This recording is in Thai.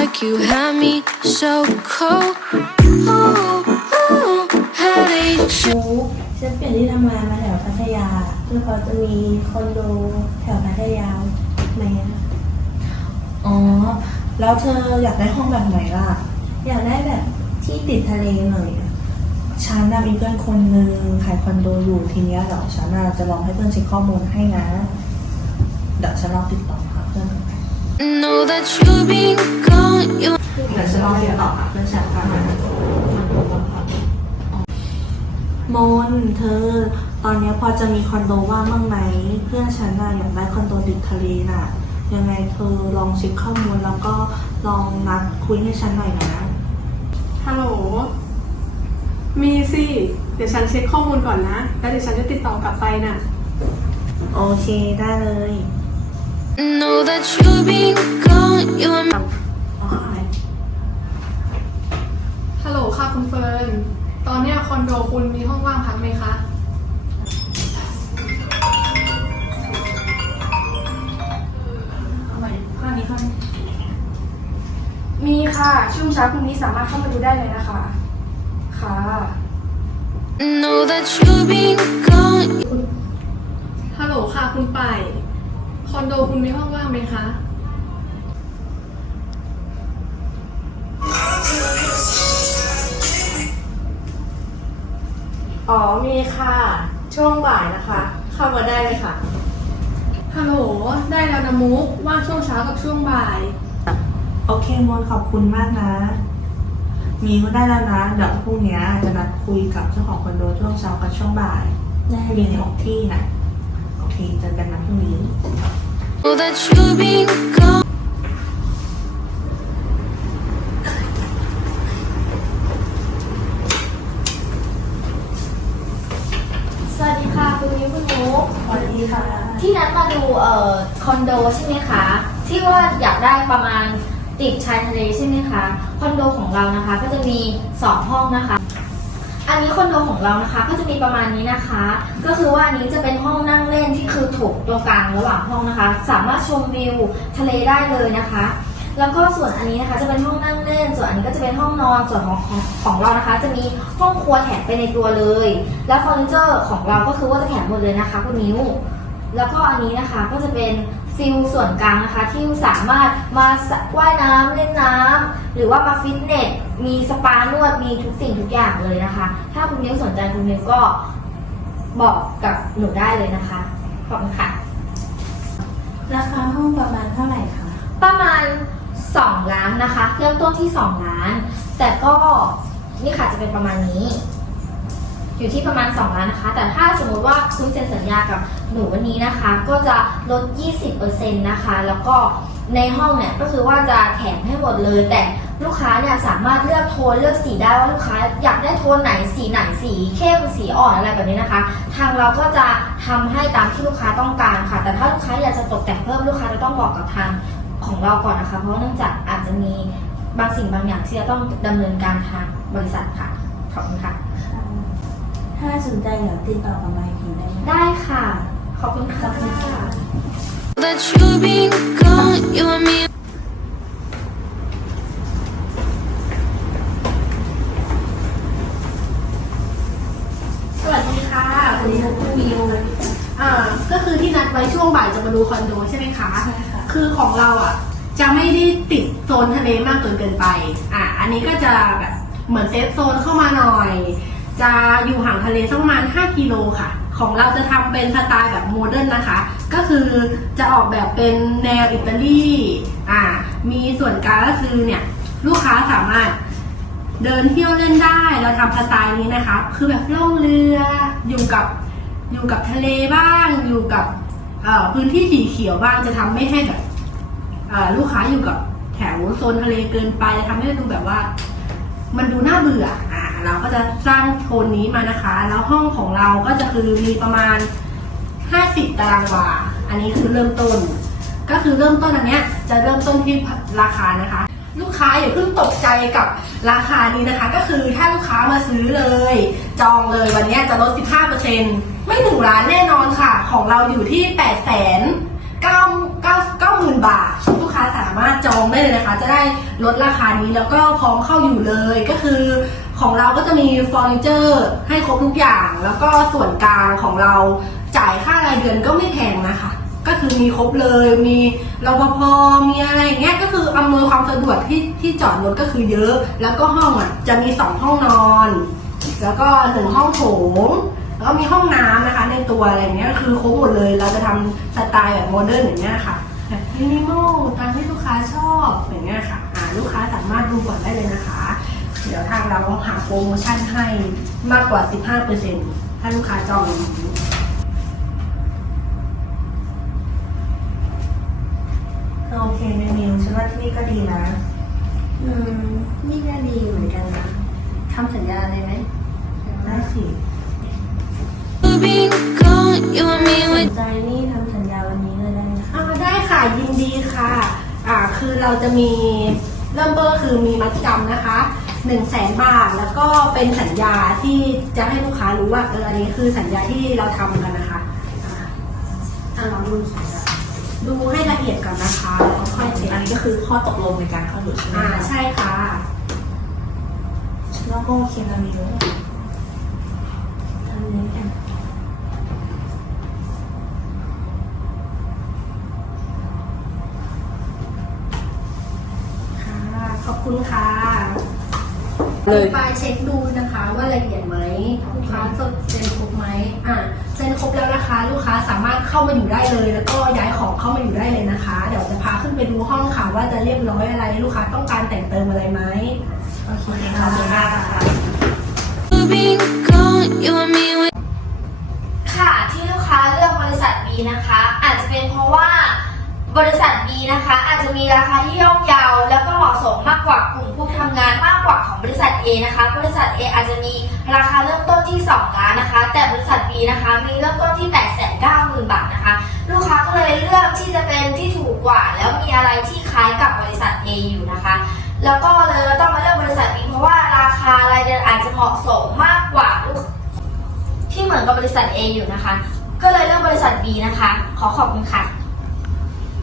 like you had me so cold. Ooh, ooh, had each หนูฉันเปลี่ยนที่ทำงานมาแถวพัทยาคือเขาจะมีคอนโดแถวพัทยาไหมอะอ๋อ แล้วเธออยากได้ห้องแบบไหนล่ะ อยากได้แบบที่ติดทะเลหน่อยอะฉันน่ะมีเพื่อนคนนึงขายคอนโดอยู่ทีเนี้ยเดี๋ยวฉันน่ะจะลองให้เพื่อนเช็คข้อมูลให้นะ เดี๋ยวฉันลองติดต่อหาเพื่อนก่อน know that you've been gone. You เดี๋ยวฉันลองติดต่อหาเพื่อนฉันก่อนนะมนเธอ ตอนเนี้ยพอจะมีคอนโดว่างบ้างไหม เพื่อนฉันน่ะอยากได้คอนโดติดทะเลน่ะ ยังไงเธอลองเช็คข้อมูลแล้วก็ลองนัดคุยให้ฉันหน่อยนะ ฮัลโหล มีสิ เดี๋ยวฉันเช็คข้อมูลก่อนนะ แล้วเดี๋ยวฉันจะติดต่อกลับไปน่ะ โอเคได้เลย know that you've been gone. You and me. โอเคฮัลโหลค่ะคุณเฟิร์น ตอนเนี้ยคอนโดคุณมีห้องว่างพักไหมคะข้างนี้ข้างนี้มีค่ะช่วงเช้าพรุ่งนี้สามารถเข้ามาดูได้เลยนะคะ ค่ะ know that you've been gone. ฮัลโหลค่ะคุณป่าย คอนโดคุณมีห้องว่างไหมคะ อ๋อ มีค่ะ ช่วงบ่ายนะคะ เข้ามาได้เลยค่ะ ฮัลโหล ได้แล้วนะมุก ว่างช่วงเช้ากับช่วงบ่าย โอเคมนขอบคุณมากนะ มีก็ได้แล้วนะ เดี๋ยวพรุ่งเนี้ยจะนัดคุยกับเจ้าของคอนโดช่วงเช้ากับช่วงบ่ายได้มีสองที่นะ โอเคเจอกันนะ สวัสดีค่ะ คุณมิ้วคุณมุกสวัสดีค่ะ ที่นัดมาดูเอ่อคอนโดใช่ไหมคะ ที่ว่าอยากได้ประมาณติดชายทะเลใช่ไหมคะ คอนโดของเรานะคะ ก็จะมี 2 ห้องนะคะ อันนี้คอนโดของเรานะคะ ก็จะมีประมาณนี้นะคะ ก็คือว่าอันนี้จะเป็นห้องนั่งเล่นที่คือถูกตรงกลางระหว่างห้องนะคะ สามารถชมวิวทะเลได้เลยนะคะ แล้วก็ส่วนอันนี้นะคะจะเป็นห้องนั่งเล่น ส่วนอันนี้ก็จะเป็นห้องนอน ส่วนของของของเรานะคะ จะมีห้องครัวแถมไปในตัวเลย และเฟอร์นิเจอร์ของเราก็คือว่าจะแถมหมดเลยนะคะคุณนิ้ว แล้วก็อันนี้นะคะก็จะเป็นฟิลส่วนกลางนะคะ ที่สามารถมาสระว่ายน้ำเล่นน้ำหรือว่ามาฟิตเนส มีสปานวดมีทุกสิ่งทุกอย่างเลยนะคะ ถ้าคุณนิ้วสนใจคุณนิ้วก็บอกกับหนูได้เลยนะคะ ขอบคุณค่ะ ราคาห้องประมาณเท่าไหร่คะ ประมาณ 2 ล้านนะคะ เริ่มต้นที่ 2 ล้าน แต่ก็นี่ค่ะจะเป็นประมาณนี้ อยู่ที่ประมาณ 2 ล้านนะคะ แต่ถ้าสมมติว่าคุณเซ็นสัญญากับหนูวันนี้นะคะ ก็จะลด 20%นะคะ แล้วก็ในห้องเนี่ยก็คือว่าจะแถมให้หมดเลยแต่ ลูกค้าเนี่ยสามารถเลือกโทนเลือกสีได้ว่าลูกค้าอยากได้โทนไหนสีไหนสีเข้มสีอ่อนอะไรแบบนี้นะคะ ทางเราก็จะทำให้ตามที่ลูกค้าต้องการค่ะ แต่ถ้าลูกค้าอยากจะตกแต่งเพิ่มลูกค้าจะต้องบอกกับทางของเราก่อนนะคะ เพราะว่าเนื่องจากอาจจะมีบางสิ่งบางอย่างที่จะต้องดำเนินการทางบริษัทค่ะขอบคุณค่ะ ถ้าสนใจเดี๋ยวติดต่อกลับมาอีกทีได้ไหมได้ค่ะ ขอบคุณค่ะ That you've been gone. You and me. ช่วงบ่ายจะมาดูคอนโดใช่ไหมคะใช่ค่ะคือของเราอะจะไม่ได้ติดโซนทะเลมากจนเกินไป อะ อันนี้ก็จะแบบเหมือนเซฟโซนเข้ามาหน่อย จะอยู่ห่างทะเลสักประมาณ 5 กิโลค่ะ ของเราจะทำเป็นสไตล์แบบโมเดิร์นนะคะ ก็คือจะออกแบบเป็นแนวอิตาลี อ่า มีส่วนกลางก็คือเนี่ยลูกค้าสามารถเดินเที่ยวเล่นได้ เราทำสไตล์นี้นะคะ คือแบบล่องเรือ อยู่กับอยู่กับทะเลบ้าง อยู่กับเอ่อ พื้นที่สีเขียวบ้างจะทำไม่ให้แบบลูกค้าอยู่กับแถวโซนทะเลเกินไปจะทำให้ดูแบบว่า มันดูน่าเบื่ออ่าเราก็จะสร้างโทนนี้มานะคะ แล้วห้องของเราก็จะคือมีประมาณ 50 ตารางวา อันนี้คือเริ่มต้น ก็คือเริ่มต้นอันเนี้ยจะเริ่มต้นที่ราคานะคะ ลูกค้าอย่าเพิ่งตกใจกับราคานี้นะคะ ก็คือถ้าลูกค้ามาซื้อเลย จองเลยวันนี้จะลด 15%ไม่ถึงล้านแน่นอนค่ะ ของเราอยู่ที่8 9 9 9 90,000 บาท ลูกค้าสามารถจองได้เลยนะคะ จะได้ลดราคานี้แล้วก็พร้อมเข้าอยู่เลยก็คือของเราก็จะมีเฟอร์นิเจอร์ให้ครบทุกอย่าง แล้วก็ส่วนกลางของเราจ่ายค่ารายเดือนก็ไม่แพงนะคะ คือมีครบเลย มีรปภมีอะไรอย่างเงี้ยก็คืออำนวยความสะดวกที่ที่จอดรถก็คือเยอะ แล้วก็ห้องอะจะมีสองห้องนอน แล้วก็หนึ่งห้องโถงแล้วก็มีห้องน้ำนะคะ ในตัวอะไรเงี้ยคือครบหมดเลยเราจะทำสไตล์แบบโมเดิร์นอย่างเงี้ยค่ะแบบมินิมอลตามที่ลูกค้าชอบอย่างเงี้ยค่ะอ่าลูกค้าสามารถดูก่อนได้เลยนะคะ เดี๋ยวทางเราหาโปรโมชั่นให้มากกว่า 15%ถ้าลูกค้าจอง นว่าที่นี่ก็ดีนะอืมนี่ก็ดีเหมือนกันนะทำสัญญาเลยไหมได้สิ You been gone, you and me ส with นใจนี่ทำสัญญาวันนี้เลยได้ไหมคะอ่าได้ค่ะยินดีค่ะ อ่าคือเราจะมีเริ่มต้นคือมีมัดจำนะคะ1นึ่งแสนบาทแล้วก็เป็นสัญญาที่จะให้ลูกค้ารู้ว่าเอออันนี้คือสัญญาที่เราทำกันนะคะอ่าอ่าลองดูสัญญา ดูให้ละเอียดก่อนนะคะแล้วค่อยเช็คอันนี้ก็คือข้อตกลงในการเข้าอยู่ใช่ไหมอ่าใช่ค่ะฉันว่าก็โอเคนะมิวทำนี้กันค่ะขอบคุณค่ะเลย ไปเช็คดูนะคะว่าละเอียดไหมลูกค้าจดเซ็นครบไหมอะเซ็ นครบแล้วนะคะ ลูกค้าสามารถเข้ามาอยู่ได้เลย แล้วก็ย้ายของเข้ามาอยู่ได้เลยนะคะ เดี๋ยวจะพาขึ้นไปดูห้องค่ะว่าจะเรียบร้อยอะไร ลูกค้าต้องการแต่งเติมอะไรไหมโอเคค่ะขอบคุณมากค่ะค่ะที่ลูกค้าเลือกบริษัท B นะคะ อาจจะเป็นเพราะว่า บริษัท B นะคะ อาจจะมีราคาที่ย่อมเยาแล้วก็เหมาะสมมากกว่ากลุ่มผู้ทำงานมากกว่าของบริษัท A นะคะ บริษัท A อาจจะมีราคาเริ่มต้นที่ 2 ล้านนะคะ แต่บริษัท B นะคะมีเริ่มต้นที่ 8 9 0 0 0 0 บาทนะคะ ลูกค้าก็เลยเลือกที่จะเป็นที่ถูกกว่า แล้วมีอะไรที่คล้ายกับบริษัท A อยู่นะคะ แล้วก็เลยต้องมาเลือกบริษัท B เพราะว่าราคารายเดือนอาจจะเหมาะสมมากกว่าลูกที่เหมือนกับบริษัท A อยู่นะคะ ก็เลยเลือกบริษัท B นะคะ ขอขอบคุณค่ะ